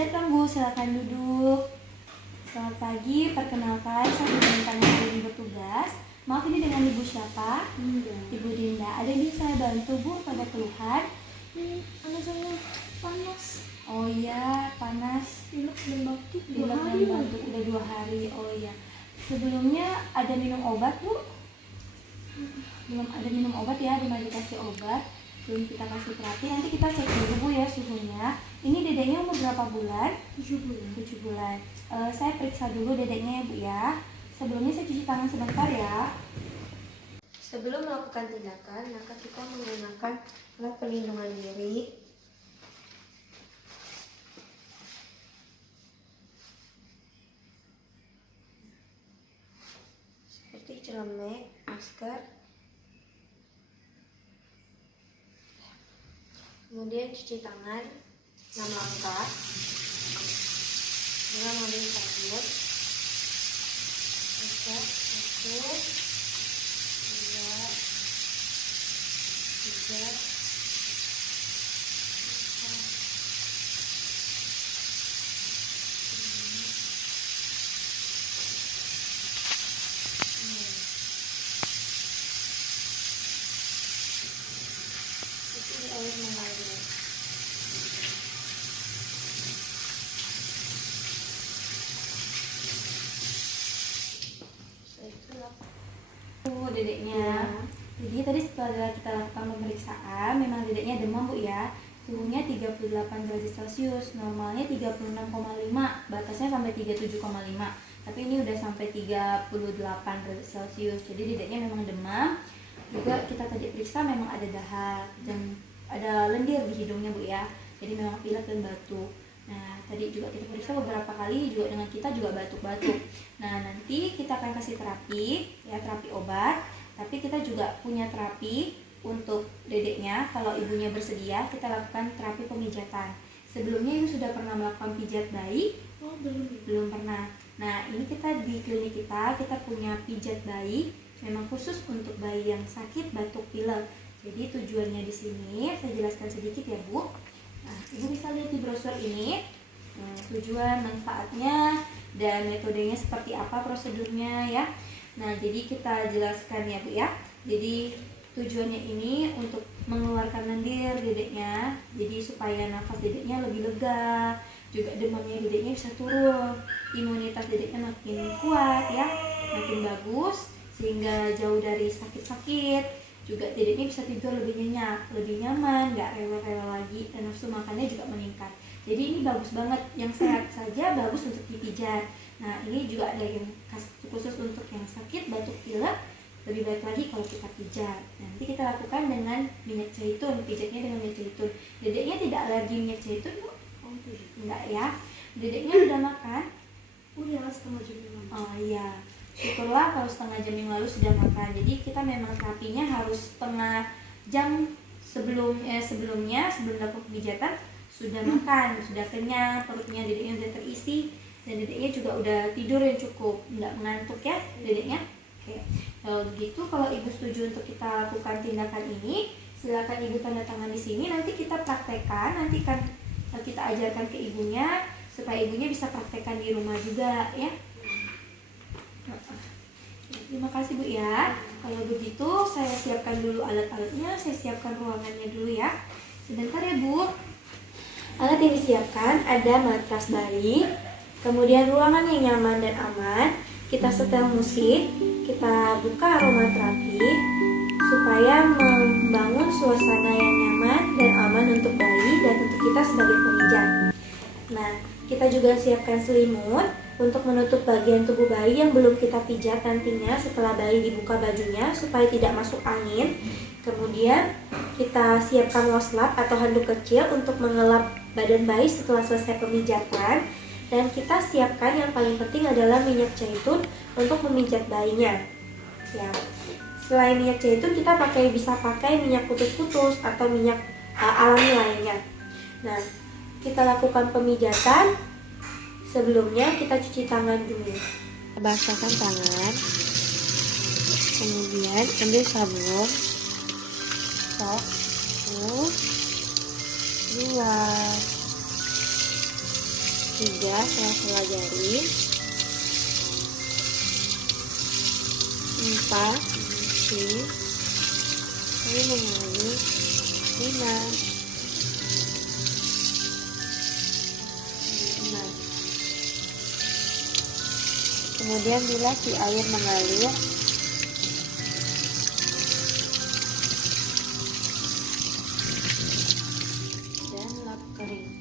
datang Bu, silakan duduk. Selamat pagi, perkenalkan saya Dinda yang bertugas. Maaf, ini dengan Ibu siapa? Ibu Dinda. Ada yang bisa saya bantu Bu pada keluhan? Anak saya panas. Oh iya, panas. Pilek dan batuk. Pilek dan batuk udah 2 hari. Oh iya. Sebelumnya ada minum obat Bu? Belum ada minum obat ya, belum ada dikasih obat. Belum kita kasih terapi. Nanti kita cek dulu Bu ya suhunya. Ini dedeknya umur berapa bulan? 7 bulan. 7 bulan. Saya periksa dulu dedeknya ya Bu ya. Sebelumnya saya cuci tangan sebentar ya. Sebelum melakukan tindakan, maka kita menggunakan alat pelindungan diri. Seperti celemek, masker. Kemudian cuci tangan 6 langkah dengan mengambil sabun. 1, 2, 3, 4, 5, 6. Itu di air mengalir. Dedeknya. Jadi tadi setelah kita lakukan pemeriksaan, memang dedeknya demam Bu ya. Suhunya 38 derajat Celcius, normalnya 36,5, batasnya sampai 37,5. Tapi ini udah sampai 38 derajat Celcius. Jadi dedeknya memang demam. Juga kita tadi periksa memang ada dahak dan ada lendir di hidungnya Bu ya. Jadi memang pilek dan batuk. Nah, tadi juga kita periksa beberapa kali juga dengan kita juga batuk-batuk. Nah, nanti kita akan kasih terapi, ya terapi obat. Tapi kita juga punya terapi untuk dedeknya. Kalau ibunya bersedia, kita lakukan terapi pemijatan. Sebelumnya ibu sudah pernah melakukan pijat bayi? Oh, belum. Belum pernah. Nah, ini kita di klinik kita punya pijat bayi, memang khusus untuk bayi yang sakit batuk pilek. Jadi tujuannya di sini saya jelaskan sedikit ya Bu. Nah, ibu bisa lihat di brosur ini tujuan, manfaatnya, dan metodenya seperti apa prosedurnya ya. Nah, jadi kita jelaskan ya Bu ya. Jadi tujuannya ini untuk mengeluarkan lendir dedeknya, jadi supaya nafas dedeknya lebih lega, juga demamnya dedeknya bisa turun, imunitas dedeknya makin kuat ya, makin bagus, sehingga jauh dari sakit-sakit. Juga dedeknya bisa tidur lebih nyenyak, lebih nyaman, nggak rewel-rewel lagi, dan nafsu makannya juga meningkat. Jadi ini bagus banget, yang sehat saja bagus untuk dipijat. Nah, ini juga ada yang khusus untuk yang sakit batuk pilek, lebih baik lagi kalau kita pijat. Nanti kita lakukan dengan minyak zaitun, pijatnya dengan minyak zaitun. Dedeknya tidak alergi minyak zaitun Bu? Oh, tidak. Enggak ya. Dedeknya udah makan? Udah setengah jam yang lalu. Oh iya. Syukurlah kalau setengah jam yang lalu sudah makan. Jadi kita memang terapinya harus setengah jam sebelumnya sebelum lakukan pijatan sudah makan, sudah kenyang, perutnya dedeknya sudah terisi, dan dedeknya juga udah tidur yang cukup, nggak mengantuk ya dedeknya. Oke. Kalau begitu, kalau ibu setuju untuk kita lakukan tindakan ini, silakan ibu tanda tangan di sini. Nanti kita praktekkan, nanti kan kita ajarkan ke ibunya supaya ibunya bisa praktekkan di rumah juga ya. Terima kasih Bu ya. Kalau begitu saya siapkan dulu alat-alatnya, saya siapkan ruangannya dulu ya. Sebentar ya Bu. Alat yang disiapkan ada matras bayi, kemudian ruangan yang nyaman dan aman. Kita setel musik, kita buka aromaterapi supaya membangun suasana yang nyaman dan aman untuk bayi dan untuk kita sebagai pemijat. Nah, kita juga siapkan selimut untuk menutup bagian tubuh bayi yang belum kita pijat nantinya setelah bayi dibuka bajunya supaya tidak masuk angin. Kemudian kita siapkan waslap atau handuk kecil untuk mengelap badan bayi setelah selesai pemijatan. Dan kita siapkan yang paling penting adalah minyak zaitun untuk memijat bayinya. Ya. Selain minyak zaitun kita bisa pakai minyak putus-putus atau minyak alami lainnya. Nah, kita lakukan pemijatan. Sebelumnya kita cuci tangan dulu. Basahkan tangan. Kemudian ambil sabun. 1, 2, 3 sela-sela jari, 4 masih, lalu mengulangi 5, 6. Kemudian bila si air mengalir, dan lap kering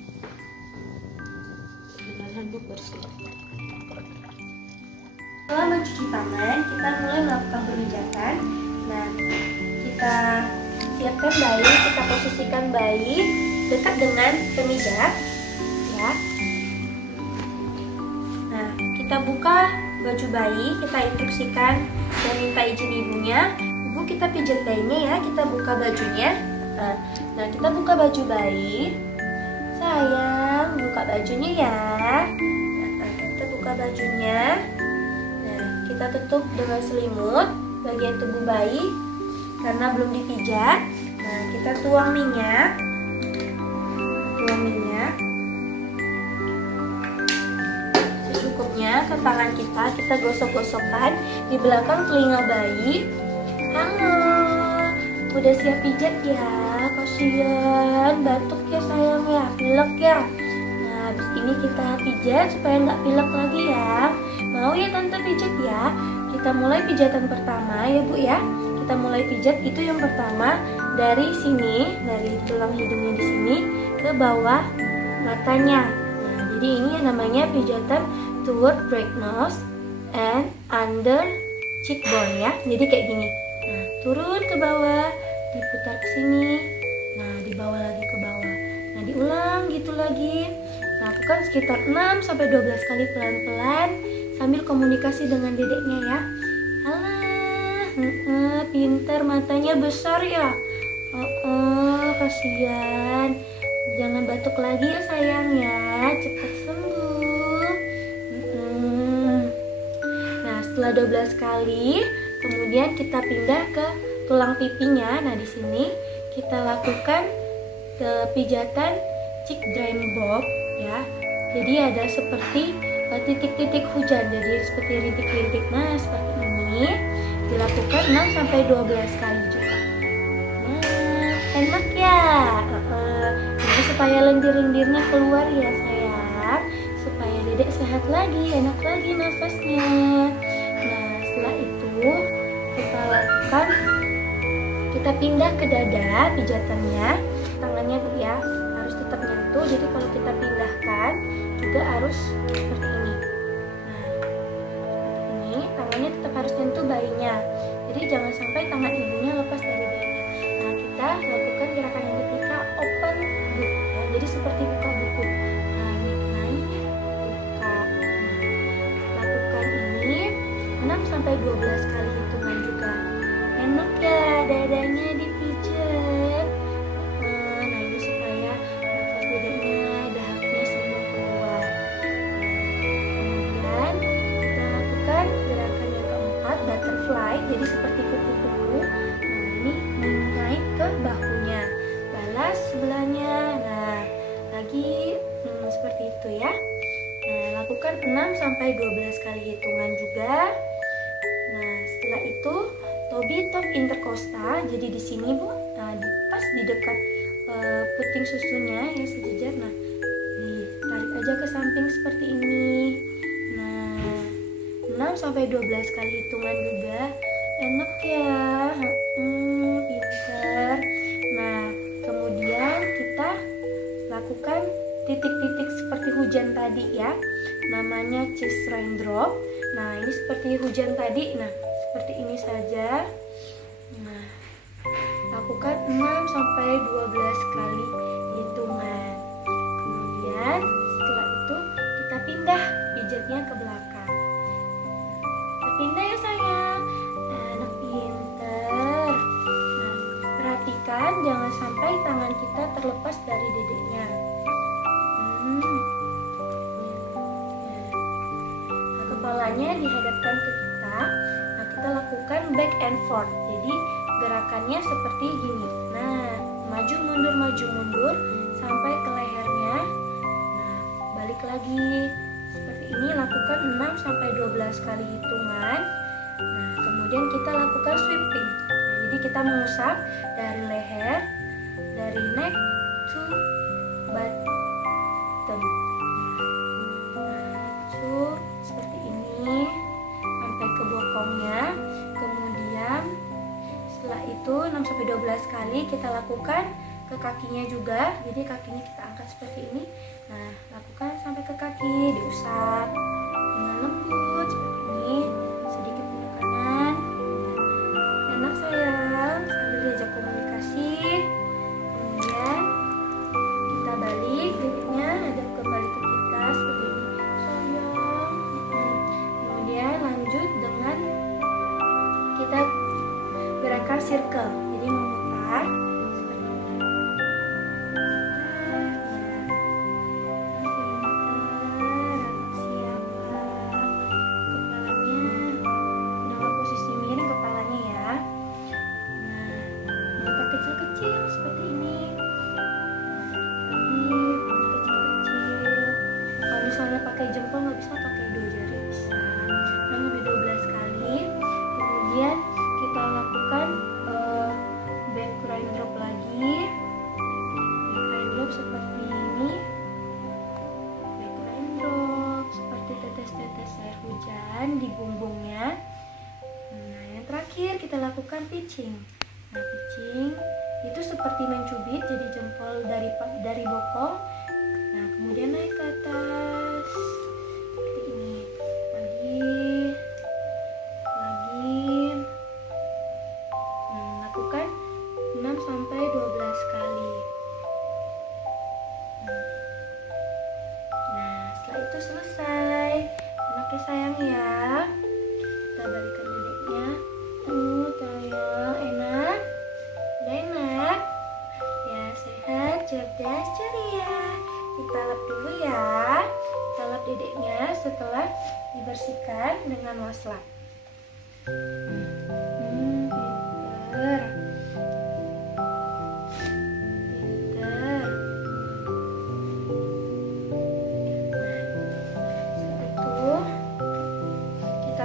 dengan handuk bersih. Setelah mencuci tangan, kita mulai melakukan pemijatan. Nah, kita siapkan bayi, kita posisikan bayi dekat dengan pemijat, ya. Nah, kita buka baju bayi, kita instruksikan dan minta izin ibunya. Ibu, kita pijat bayinya ya, kita buka bajunya. Nah, kita buka baju bayi. Sayang, buka bajunya ya. Nah, kita buka bajunya. Nah, kita tutup dengan selimut bagian tubuh bayi karena belum dipijat. Nah, kita tuang minyak. Secukupnya ke tangan kita gosok-gosokkan di belakang telinga bayi. Halo, udah siap pijat ya? Kasian, batuk ya sayang ya, pilek ya. Nah, habis ini kita pijat supaya nggak pilek lagi ya. Mau ya tante pijat ya? Kita mulai pijatan pertama ya bu ya. Kita mulai pijat itu yang pertama dari sini, dari tulang hidungnya di sini ke bawah matanya. Nah, jadi ini yang namanya pijatan toward break nose and under cheekbone ya. Jadi kayak gini. Nah, turun ke bawah, diputar ke sini. Nah, dibawa lagi ke bawah. Nah, diulang gitu lagi. Lakukan sekitar 6 sampai 12 kali pelan-pelan sambil komunikasi dengan dedeknya ya. Alah, pinter, matanya besar ya. Kasihan. Jangan batuk lagi ya sayang ya. Cepat sembuh. Nah, setelah 12 kali, kemudian kita pindah ke tulang pipinya. Nah, di sini kita lakukan pijatan cheek drain bob ya. Jadi ada seperti titik-titik hujan, jadi seperti rintik-rintik. Nah, seperti ini dilakukan 6 sampai 12 kali juga. Nah, enak ya. Jadi supaya lendir-lendirnya keluar ya sayang, supaya dedek sehat lagi, enak lagi nafasnya. Nah, setelah itu kita lakukan, kita pindah ke dada pijatannya. Tangannya bu ya harus tetap nyentuh, jadi kalau kita pindahkan juga harus seperti ini. Nah, seperti ini, tangannya tetap harus nyentuh bayinya, jadi jangan sampai tangan ibunya lepas dari bayinya. Nah, kita lakukan gerakan yang ketiga, open book ya, jadi seperti buka buku. Nah, ini naik, buka. Nah, lakukan ini 6 sampai 12 kali hitungan juga. Enak ya dadanya dipijat. Nah, ini supaya nafas dedeknya, dahaknya semua keluar. Kemudian kita lakukan gerakan yang keempat, butterfly, jadi seperti kupu-kupu. Nah, ini naik ke bahunya, balas sebelahnya. Nah, lagi seperti itu ya. Nah, lakukan 6 sampai 12 kali hitungan juga. Nah, setelah itu Tobi top intercosta, jadi di sini bu, nah pas di dekat puting susunya ya sejajar. Nah, ditarik aja ke samping seperti ini. Nah, 6 sampai 12 kali hitungan juga. Enak ya, pinter. Nah, kemudian kita lakukan titik-titik seperti hujan tadi ya, namanya cheese raindrop. Nah, ini seperti hujan tadi. Nah, seperti ini saja. Nah, lakukan 6 sampai 12 kali hitungan. Kemudian setelah itu kita pindah pijatnya ke belakang. Kita pindah ya sayang. Anak pinter. Nah, perhatikan jangan sampai tangan kita terlepas dari dedeknya. Nah, kepalanya dihadapkan ke kita. Nah, kita lakukan back and forth. Jadi gerakannya seperti gini. Nah, maju mundur sampai ke lehernya. Nah, balik lagi ini lakukan 6 sampai 12 kali hitungan. Nah, kemudian kita lakukan sweeping. Nah, jadi kita mengusap dari leher, dari neck to bottom. Nah, itu seperti ini sampai ke bokongnya. Kemudian setelah itu 6 sampai 12 kali kita lakukan ke kakinya juga. Jadi kakinya kita angkat seperti ini. Nah, lakukan sampai ke kaki, diusap dengan lembut seperti ini. Sedikit penekanan. Enak sayang, sambil diajak komunikasi. Kemudian kita balik bibitnya, ajak kembali ke kita seperti ini. Sayang. Kemudian lanjut dengan kita gerakan circle. Jadi memutar seperti ini. Siapa kepalanya? Dalam posisi miring kepalanya ya. Nah, mata kecil-kecil seperti ini. Lagi kecil-kecil. Kalau misalnya pakai jempol nggak bisa, pakai 2 jari bisa. 6 sampai 12 kali. Kemudian kita lakukan back raindrop lagi. Back raindrop seperti ini. Back raindrop seperti tetes-tetes air hujan di punggungnya. Nah, yang terakhir kita lakukan pitching. Nah, pitching itu seperti mencubit, jadi jempol dari bokong. Nah, kemudian naik ke atas seperti ini. Lagi. Lakukan 6 sampai 12 kali. Nah, setelah itu selesai. Enak ya sayang ya. Kita balikan dedeknya. Sayang, enak. Udah enak. Ya, sehat, cerdas, ceria. Kita lap dulu ya. Kita lap dedeknya setelah dibersihkan dengan waslap. Pinter.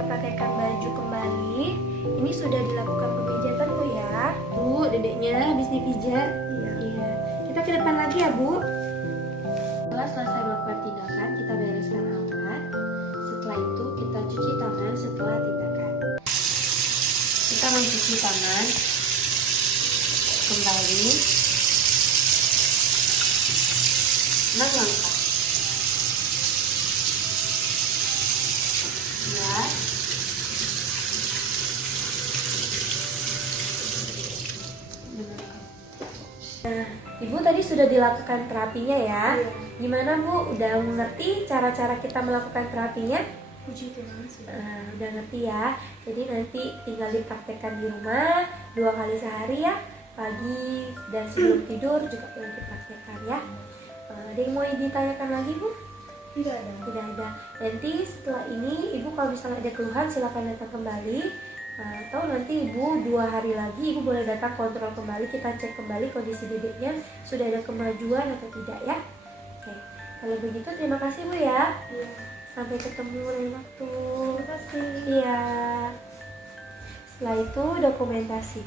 Pakaikan baju kembali. Ini sudah dilakukan pemijatan Bu ya. Bu, dedeknya habis dipijat. Iya. Kita ke depan lagi ya Bu. Setelah selesai melakukan tindakan, kita bereskan alat. Setelah itu kita cuci tangan setelah tindakan. Kita mencuci tangan kembali 6 langkah. Ya. Nah, Ibu tadi sudah dilakukan terapinya ya. Iya. Gimana Bu? Udah mengerti cara-cara kita melakukan terapinya? Puji Tuhan sih. Udah ngerti ya. Jadi nanti tinggal dipraktekkan di rumah 2 kali sehari ya. Pagi dan sebelum tidur juga boleh dipraktekkan ya. Ada yang mau ditanyakan lagi Bu? Tidak ada. Tidak ada. Nanti setelah ini Ibu kalau misalnya ada keluhan silakan datang kembali. Atau nanti Ibu 2 hari lagi Ibu boleh datang kontrol kembali, kita cek kembali kondisi dedeknya sudah ada kemajuan atau tidak ya. Oke, kalau begitu terima kasih Bu ya. Iya. Sampai ketemu lain waktu. Terima kasih. Iya. Setelah itu dokumentasi.